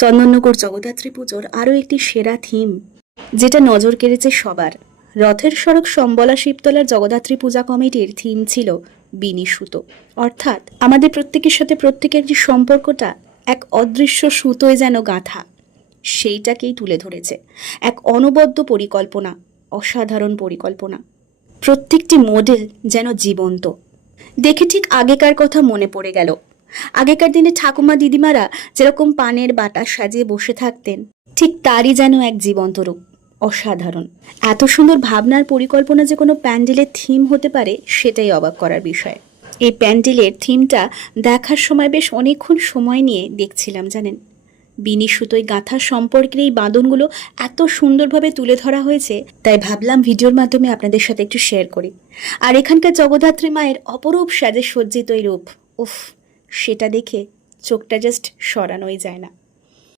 চন্দননগর জগদ্ধাত্রী পুজোর আরও একটি সেরা থিম যেটা নজর কেড়েছে সবার। রথের সড়ক সম্বলা শিবতলার জগদ্ধাত্রী পূজা কমিটির থিম ছিল বিনি সুতো, অর্থাৎ আমাদের প্রত্যেকের সাথে প্রত্যেকের যে সম্পর্কটা এক অদৃশ্য সুতোয় যেন গাঁথা, সেইটাকেই তুলে ধরেছে। এক অনবদ্য পরিকল্পনা, অসাধারণ পরিকল্পনা। প্রত্যেকটি মডেল যেন জীবন্ত। দেখে ঠিক আগেকার কথা মনে পড়ে গেল। আগেকার দিনে ঠাকুমা দিদিমারা যেরকম পানের বাটা সাজিয়ে বসে থাকতেন, ঠিক তারই যেন এক জীবন্ত রূপ। অসাধারণ। এত সুন্দর ভাবনার পরিকল্পনা যে কোনো প্যান্ডেলের থিম হতে পারে, সেটাই অবাক করার বিষয়। এই প্যান্ডেলের থিমটা দেখার সময় বেশ অনেকক্ষণ সময় নিয়ে দেখছিলাম জানেন। বিনি সুতোয় গাঁথা সম্পর্কের এই বাঁধনগুলো এত সুন্দরভাবে তুলে ধরা হয়েছে, তাই ভাবলাম ভিডিওর মাধ্যমে আপনাদের সাথে একটু শেয়ার করি। আর এখানকার জগদ্ধাত্রী মায়ের অপরূপ সাজে সজ্জিত এই রূপ, উফ, সেটা দেখে চোখটা জাস্ট সরানোই যায় না।